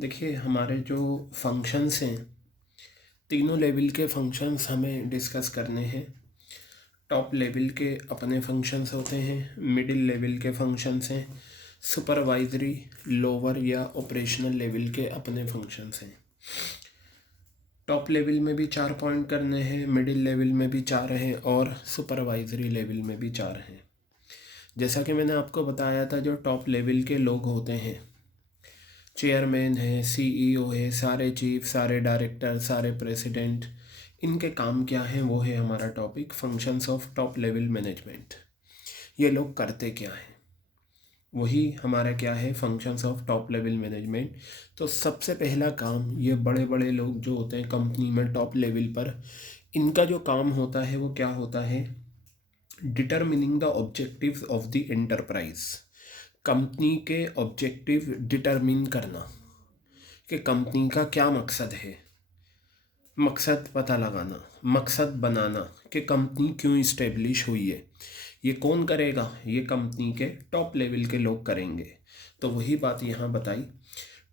देखिए, हमारे जो फंक्शंस हैं, तीनों लेवल के फंक्शंस हमें डिस्कस करने हैं। टॉप लेवल के अपने फंक्शंस होते हैं, मिडिल लेवल के फंक्शंस हैं, सुपरवाइजरी, लोअर या ऑपरेशनल लेवल के अपने फंक्शंस हैं। टॉप लेवल में भी 4 पॉइंट करने हैं, मिडिल लेवल में भी 4 हैं और सुपरवाइजरी लेवल में भी 4 हैं। जैसा कि मैंने आपको बताया था, जो टॉप लेवल के लोग होते हैं, चेयरमैन है, सीईओ है, सारे चीफ, सारे डायरेक्टर, सारे प्रेसिडेंट, इनके काम क्या हैं, वो है हमारा topic, functions of top level management. ये लोग करते क्या हैं, वही हमारा क्या है, functions of top level management. तो सबसे पहला काम, ये बड़े बड़े लोग जो होते हैं कंपनी में टॉप लेवल पर, इनका जो काम होता है वो क्या होता है, determining the objectives of the enterprise. Company के ऑब्जेक्टिव डिटरमिन करना कि कंपनी का क्या मकसद है, मकसद पता लगाना, मकसद बनाना कि कंपनी क्यों इस्टेब्लिश हुई है। ये कौन करेगा, ये कंपनी के टॉप लेवल के लोग करेंगे। तो वही बात यहाँ बताई।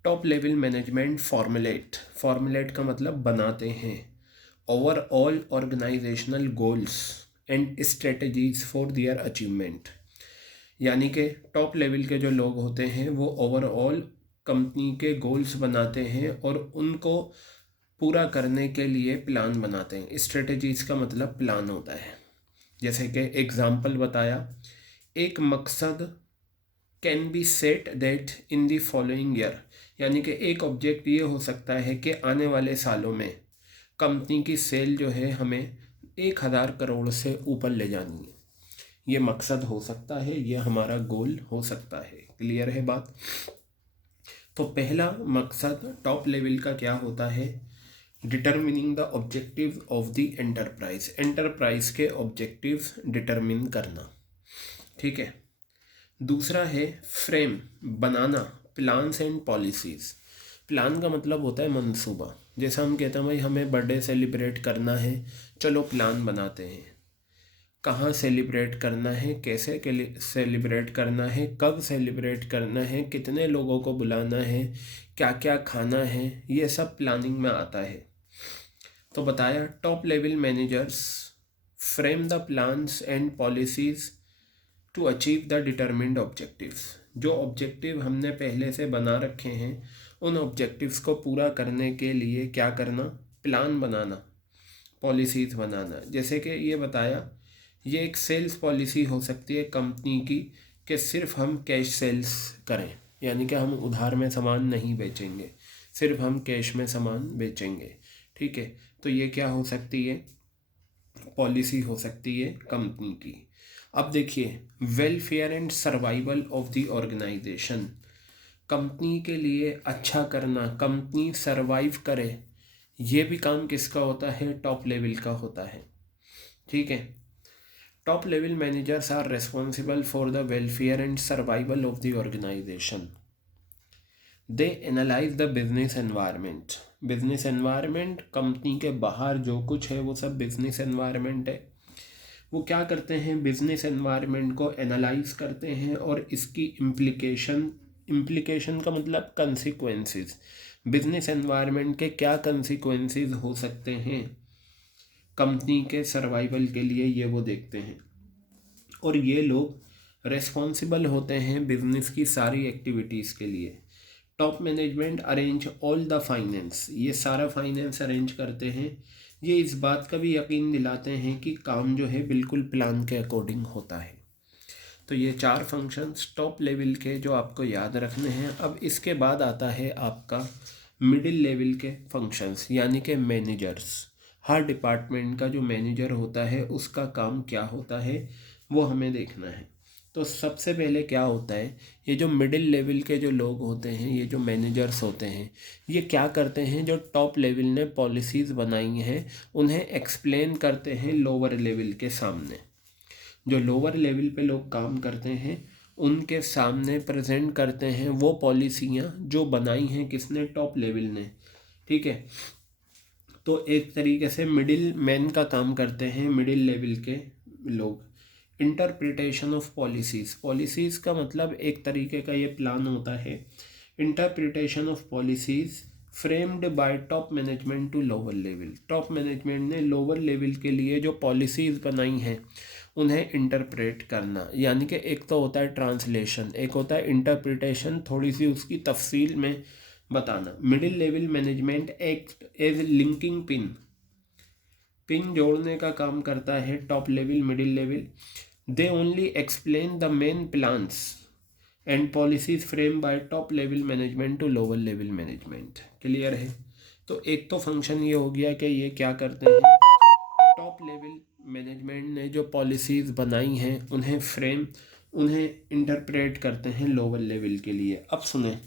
टॉप लेवल मैनेजमेंट फॉर्मुलेट का मतलब बनाते हैं overall organizational goals and strategies for their achievement. यानी कि टॉप लेवल के जो लोग होते हैं वो ओवरऑल कंपनी के गोल्स बनाते हैं और उनको पूरा करने के लिए प्लान बनाते हैं। स्ट्रेटजीज का मतलब प्लान होता है। जैसे कि एग्जाम्पल बताया, एक मकसद can be set that in the following year, यानी कि एक ऑब्जेक्ट ये हो सकता है कि आने वाले सालों में कंपनी की सेल जो है हमें 1000 करोड़ से ऊपर ले जानी है। ये मकसद हो सकता है, ये हमारा गोल हो सकता है। क्लियर है बात। तो पहला मकसद टॉप लेवल का क्या होता है, determining the objective of the enterprise के ऑब्जेक्टिव्स डिटरमिन करना। ठीक है। दूसरा है frame, banana plans and policies. Plan का मतलब होता है मंसूबा। जैसा हम कहते हैं भाई हमें बर्थडे सेलिब्रेट करना है, चलो प्लान बनाते हैं। कहाँ सेलिब्रेट करना है, कैसे सेलिब्रेट करना है, कब सेलिब्रेट करना है, कितने लोगों को बुलाना है, क्या क्या खाना है, ये सब प्लानिंग में आता है। तो बताया top level managers frame the plans and policies to achieve the determined objectives. जो ऑब्जेक्टिव हमने पहले से बना रखे हैं, उन ऑब्जेक्टिव्स को पूरा करने के लिए क्या करना, प्लान बनाना, पॉलिसीज़ बनाना। जैसे कि ये बताया, ये एक सेल्स पॉलिसी हो सकती है कंपनी की कि सिर्फ हम कैश सेल्स करें, यानी कि हम उधार में सामान नहीं बेचेंगे, सिर्फ हम कैश में सामान बेचेंगे। ठीक है। तो ये क्या हो सकती है, पॉलिसी हो सकती है कंपनी की। अब देखिए, welfare and survival of the organization. Company के लिए अच्छा करना, कंपनी सरवाइव करे, ये भी काम किसका होता है, टॉप लेवल का होता है। ठीक है। Top level managers are responsible for the welfare and survival of the organization. They analyze the business environment. Business environment, company के बाहर जो कुछ है वो सब बिजनेस एनवायरनमेंट है। वो क्या करते हैं, बिजनेस एनवायरनमेंट को एनालाइज करते हैं और इसकी इम्प्लीकेशन का मतलब कंसिक्वेंसेस, बिजनेस एनवायरनमेंट के क्या कंसिक्वेंसेस हो सकते हैं कंपनी के सर्वाइवल के लिए, ये वो देखते हैं। और ये लोग रेस्पॉन्सिबल होते हैं बिजनेस की सारी एक्टिविटीज़ के लिए। Top management arrange all the finance, ये सारा फाइनेंस अरेंज करते हैं। ये इस बात का भी यकीन दिलाते हैं कि काम जो है बिल्कुल प्लान के अकॉर्डिंग होता है। तो ये 4 फंक्शंस टॉप लेवल के जो आपको याद रखने हैं। अब इसके बाद आता है आपका मिडिल लेवल के फंक्शंस, यानी कि मैनेजर्स। हर डिपार्टमेंट का जो मैनेजर होता है उसका काम क्या होता है वो हमें देखना है। तो सबसे पहले क्या होता है, ये जो मिडिल लेवल के जो लोग होते हैं, ये जो मैनेजर्स होते हैं, ये क्या करते हैं, जो टॉप लेवल ने पॉलिसीज़ बनाई हैं उन्हें एक्सप्लेन करते हैं लोअर लेवल के सामने। जो लोअर लेवल पे लोग काम करते हैं उनके सामने प्रेजेंट करते हैं वो पॉलिसियाँ जो बनाई हैं किसने, टॉप लेवल ने। ठीक है। तो एक तरीके से मिडिल मैन का काम करते हैं मिडिल लेवल के लोग। इंटरप्रिटेशन ऑफ पॉलिसीज़, पॉलिसीज़ का मतलब एक तरीके का ये प्लान होता है interpretation of policies framed by top management to lower level. Top management ने लोअर लेवल के लिए जो पॉलिसीज़ बनाई हैं उन्हें इंटरप्रेट करना, यानी कि एक तो होता है ट्रांसलेशन, एक होता है इंटरप्रिटेशन, थोड़ी सी उसकी तफसील में बताना। Middle level management act as linking pin, pin जोड़ने का काम करता है top level middle level. They only explain the main plans and policies frame by top level management to lower level management. Clear है? तो एक तो फंक्शन ये हो गया कि ये क्या करते हैं, टॉप लेवल मैनेजमेंट ने जो पॉलिसीज़ बनाई हैं उन्हें इंटरप्रेट करते हैं लोअर लेवल के लिए। अब सुने,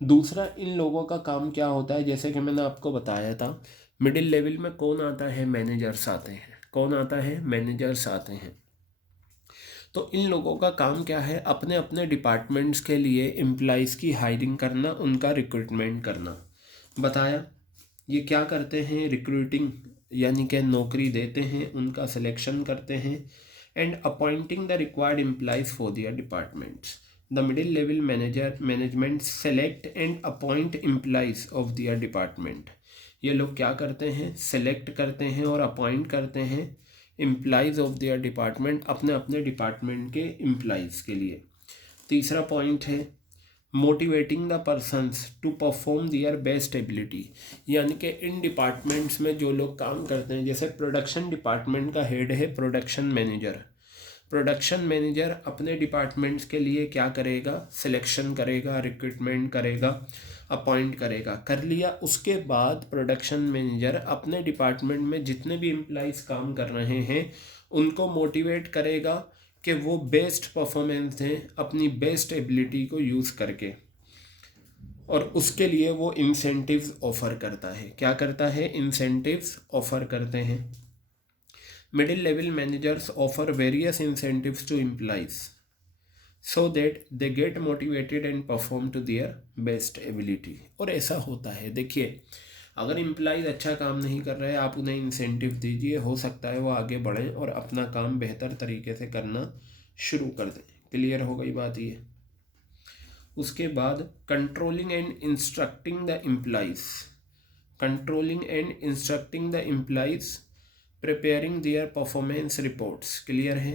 दूसरा इन लोगों का काम क्या होता है, जैसे कि मैंने आपको बताया था मिडिल लेवल में कौन आता है, मैनेजर्स आते हैं। कौन आता है? मैनेजर्स आते हैं। तो इन लोगों का काम क्या है, अपने अपने डिपार्टमेंट्स के लिए एम्प्लॉइज़ की हायरिंग करना, उनका रिक्रूटमेंट करना। बताया ये क्या करते हैं, रिक्रूटिंग यानी कि नौकरी देते हैं, उनका सिलेक्शन करते हैं, and appointing the required employees for their departments. The middle level management select and appoint employees of their department. ये लोग क्या करते हैं, सेलेक्ट करते हैं और अपॉइंट करते हैं एम्प्लॉइज़ ऑफ देयर डिपार्टमेंट, अपने अपने डिपार्टमेंट के एम्प्लॉइज़ के लिए। तीसरा पॉइंट है motivating the persons to perform their best ability, यानी कि इन डिपार्टमेंट्स में जो लोग काम करते हैं, जैसे प्रोडक्शन डिपार्टमेंट का हेड है प्रोडक्शन मैनेजर। प्रोडक्शन मैनेजर अपने डिपार्टमेंट्स के लिए क्या करेगा, सिलेक्शन करेगा, रिक्रूटमेंट करेगा, अपॉइंट करेगा। कर लिया, उसके बाद प्रोडक्शन मैनेजर अपने डिपार्टमेंट में जितने भी एम्प्लॉइज़ काम कर रहे हैं उनको मोटिवेट करेगा कि वो बेस्ट परफॉर्मेंस दें अपनी बेस्ट एबिलिटी को यूज़ करके, और उसके लिए वो इंसेंटिव्स ऑफ़र करता है। क्या करता है? इंसेंटिव्स ऑफ़र करते हैं। Middle level managers offer various incentives to employees so that they get motivated and perform to their best ability. और ऐसा होता है, देखिए अगर एम्प्लॉइज अच्छा काम नहीं कर रहे हैं, आप उन्हें इंसेंटिव दीजिए, हो सकता है वो आगे बढ़ें और अपना काम बेहतर तरीके से करना शुरू कर दें। क्लियर हो गई बात ये? उसके बाद controlling and instructing the employees, controlling and instructing the employees preparing their performance reports. Clear है?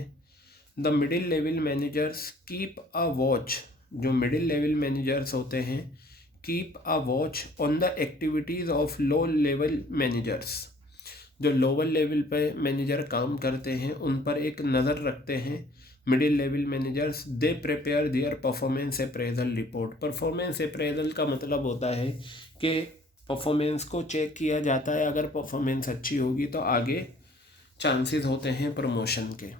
The middle level managers keep a watch, जो मिडिल लेवल मैनेजर्स होते हैं keep a watch on the activities of low level managers. जो lower level पे manager काम करते हैं उन पर एक नज़र रखते हैं middle level managers. They prepare their performance appraisal report. Performance appraisal का मतलब होता है कि परफॉर्मेंस को चेक किया जाता है, अगर परफॉर्मेंस अच्छी होगी तो आगे चांसेस होते हैं प्रमोशन के।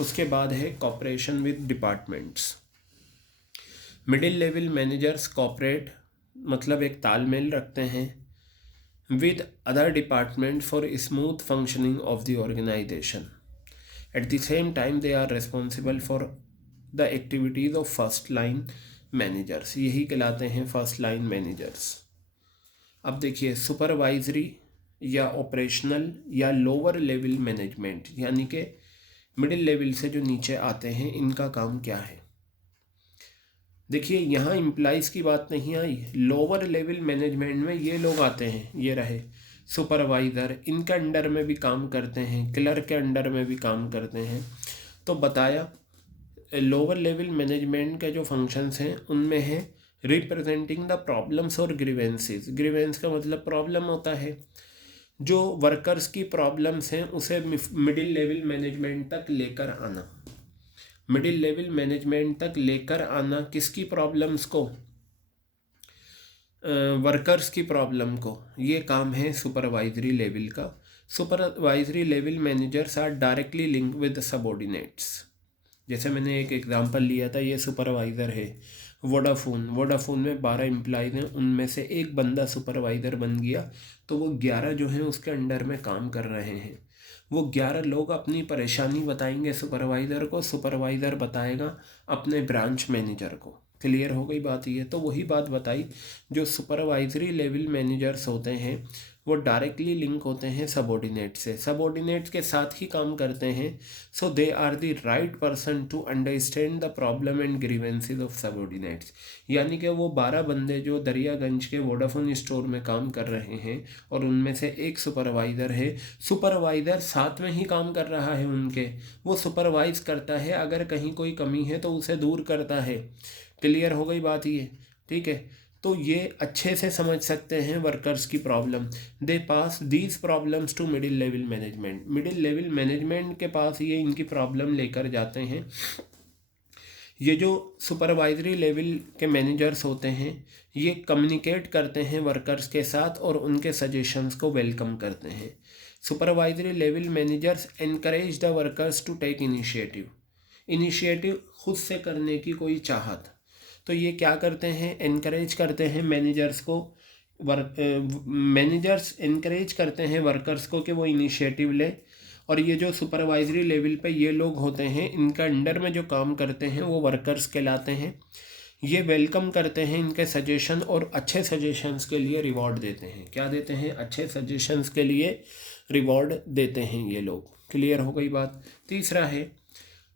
उसके बाद है cooperation with departments. Middle level managers cooperate मतलब एक तालमेल रखते हैं with other department for smooth functioning of the organization. At the same time they are responsible for the activities of first line managers. यही कहलाते हैं फर्स्ट लाइन मैनेजर्स। अब देखिए सुपरवाइजरी या ऑपरेशनल या लोअर लेवल मैनेजमेंट, यानी कि middle level से जो नीचे आते हैं, इनका काम क्या है? देखिए यहाँ एम्प्लॉइज़ की बात नहीं आई, लोअर लेवल मैनेजमेंट में ये लोग आते हैं, ये रहे सुपरवाइज़र, इनके अंडर में भी काम करते हैं, क्लर्क के अंडर में भी काम करते हैं। तो बताया लोअर लेवल मैनेजमेंट के जो फंक्शंस हैं उनमें है रिप्रेजेंटिंग द प्रॉब्लम्स और ग्रीवेंसेस। ग्रीवेंस का मतलब प्रॉब्लम होता है, जो वर्कर्स की प्रॉब्लम्स हैं उसे मिडिल लेवल मैनेजमेंट तक लेकर आना। मिडिल लेवल मैनेजमेंट तक लेकर आना किसकी प्रॉब्लम्स को? वर्कर्स की प्रॉब्लम को। ये काम है सुपरवाइजरी लेवल का। Supervisory level managers are directly link with subordinates. जैसे मैंने एक एग्जांपल लिया था, ये सुपरवाइज़र है वोडाफोन में 12 एम्प्लॉइज़ हैं, उनमें से एक बंदा सुपरवाइज़र बन गया तो वो 11 जो हैं उसके अंडर में काम कर रहे हैं। वो 11 लोग अपनी परेशानी बताएंगे सुपरवाइज़र को, सुपरवाइज़र बताएगा अपने ब्रांच मैनेजर को। क्लियर हो गई बात ये। तो वही बात बताई, जो सुपरवाइजरी लेवल मैनेजर्स होते हैं वो डायरेक्टली लिंक होते हैं सबॉर्डिनेट से, सबॉर्डिनेट्स के साथ ही काम करते हैं। So they are the right person to understand the problem and grievances of subordinates. यानी कि वो 12 बंदे जो दरियागंज के वोडाफोन स्टोर में काम कर रहे हैं और उनमें से एक सुपरवाइज़र है, सुपरवाइज़र साथ में ही काम कर रहा है उनके, वो सुपरवाइज़ करता है, अगर कहीं कोई कमी है तो उसे दूर करता है। क्लियर हो गई बात ये, ठीक है। तो ये अच्छे से समझ सकते हैं वर्कर्स की problem. They pass these problems to middle level management, middle level management के पास ये इनकी प्रॉब्लम लेकर जाते हैं। ये जो सुपरवाइजरी लेवल के मैनेजर्स होते हैं ये कम्युनिकेट करते हैं वर्कर्स के साथ और उनके सजेशंस को वेलकम करते हैं। Supervisory level managers encourage the workers to take initiative, initiative खुद से करने की कोई चाहत। तो ये क्या करते हैं, एनकरेज करते हैं मैनेजर्स को, मैनेजर्स एनकरेज करते हैं वर्कर्स को कि वो इनिशिएटिव ले। और ये जो सुपरवाइजरी लेवल पे ये लोग होते हैं इनका अंडर में जो काम करते हैं वो वर्कर्स कहलाते हैं। ये वेलकम करते हैं इनके सजेशन और अच्छे सजेशंस के लिए रिवॉर्ड देते हैं। क्या देते हैं, अच्छे सजेशंस के लिए रिवॉर्ड देते हैं ये लोग। क्लियर हो गई बात। तीसरा है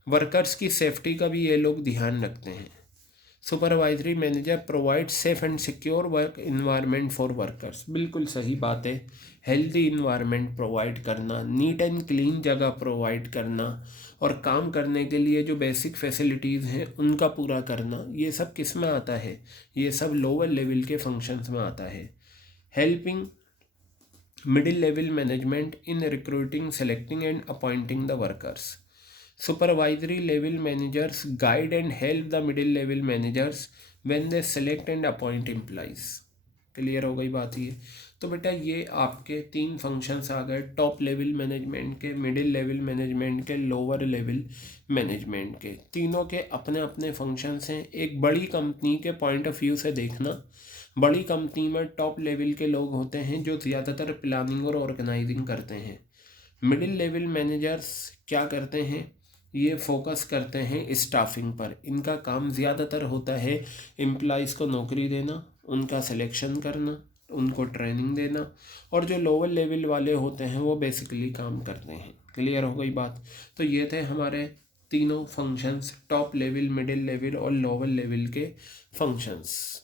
वर्कर्स की सेफ्टी का भी ये लोग ध्यान रखते हैं। Supervisory manager provide safe and secure work environment for workers, बिल्कुल सही बात है। हेल्दी इन्वायरमेंट प्रोवाइड करना, नीट एंड क्लीन जगह प्रोवाइड करना और काम करने के लिए जो बेसिक फैसिलिटीज़ हैं उनका पूरा करना, ये सब किस में आता है, ये सब लोअर लेवल के फंक्शंस में आता है। Helping middle level management in recruiting, selecting and appointing the workers. Supervisory level managers guide and help the middle level managers when they select and appoint employees। Clear हो गई बात ये। तो बेटा ये आपके 3 फंक्शंस आ गए, टॉप लेवल मैनेजमेंट के, मिडिल लेवल मैनेजमेंट के, लोअर लेवल मैनेजमेंट के। तीनों के अपने अपने फंक्शंस हैं। एक बड़ी कंपनी के पॉइंट ऑफ व्यू से देखना, बड़ी कंपनी में टॉप लेवल के लोग होते हैं जो ज़्यादातर प्लानिंग और ऑर्गेनाइजिंग करते हैं। मिडिल लेवल मैनेजर्स क्या करते हैं, ये फोकस करते हैं स्टाफिंग पर। इनका काम ज़्यादातर होता है एम्प्लॉइज़ को नौकरी देना, उनका सिलेक्शन करना, उनको ट्रेनिंग देना। और जो लोअर लेवल वाले होते हैं वो बेसिकली काम करते हैं। क्लियर हो गई बात। तो ये थे हमारे तीनों functions, top level, middle level और लोअर लेवल के फंक्शंस।